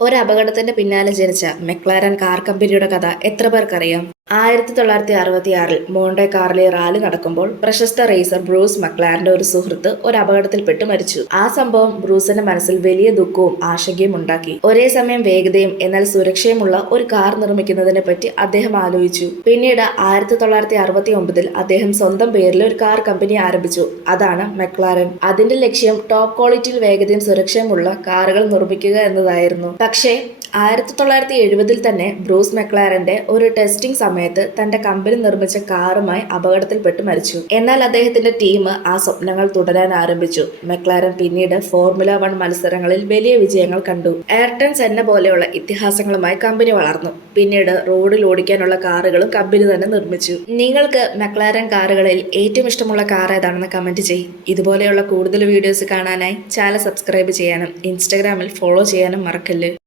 ഒരു അപകടത്തിന്റെ പിന്നാലെ ജനിച്ച മെക്ലാരൻ കാർ കമ്പനിയുടെ കഥ എത്ര പേർക്കറിയാം? 1966 മോണ്ടെ കാർലി റാലി നടക്കുമ്പോൾ പ്രശസ്ത റേസർ ബ്രൂസ് മക്ലാരന്റെ ഒരു സുഹൃത്ത് ഒരു അപകടത്തിൽപ്പെട്ട് മരിച്ചു. ആ സംഭവം ബ്രൂസിന്റെ മനസ്സിൽ വലിയ ദുഃഖവും ആശങ്കയും ഉണ്ടാക്കി. ഒരേ സമയം വേഗതയും എന്നാൽ സുരക്ഷയുമുള്ള ഒരു കാർ നിർമ്മിക്കുന്നതിനെ പറ്റി അദ്ദേഹം ആലോചിച്ചു. പിന്നീട് 1969 അദ്ദേഹം സ്വന്തം പേരിൽ ഒരു കാർ കമ്പനി ആരംഭിച്ചു. അതാണ് മെക്ലാരൻ. അതിന്റെ ലക്ഷ്യം ടോപ്പ് ക്വാളിറ്റിയിൽ വേഗതയും സുരക്ഷയുമുള്ള കാറുകൾ നിർമ്മിക്കുക എന്നതായിരുന്നു. പക്ഷേ 1970 തന്നെ ബ്രൂസ് മെക്ലാരന്റെ ഒരു ടെസ്റ്റിംഗ് സമയത്ത് തന്റെ കമ്പനി നിർമ്മിച്ച കാറുമായി അപകടത്തിൽപ്പെട്ട് മരിച്ചു. എന്നാൽ അദ്ദേഹത്തിന്റെ ടീം ആ സ്വപ്നങ്ങൾ തുടരാൻ ആരംഭിച്ചു. മെക്ലാരൻ പിന്നീട് ഫോർമുല 1 മത്സരങ്ങളിൽ വലിയ വിജയങ്ങൾ കണ്ടു. എയർടൺ സെന്ന പോലെയുള്ള ഇതിഹാസങ്ങളുമായി കമ്പനി വളർന്നു. പിന്നീട് റോഡിൽ ഓടിക്കാനുള്ള കാറുകളും കമ്പനി തന്നെ നിർമ്മിച്ചു. നിങ്ങൾക്ക് മെക്ലാരൻ കാറുകളിൽ ഏറ്റവും ഇഷ്ടമുള്ള കാർ ഏതാണെന്ന് കമന്റ് ചെയ്യും. ഇതുപോലെയുള്ള കൂടുതൽ വീഡിയോസ് കാണാനായി ചാനൽ സബ്സ്ക്രൈബ് ചെയ്യാനും ഇൻസ്റ്റഗ്രാമിൽ ഫോളോ ചെയ്യാനും മറക്കല്ല്.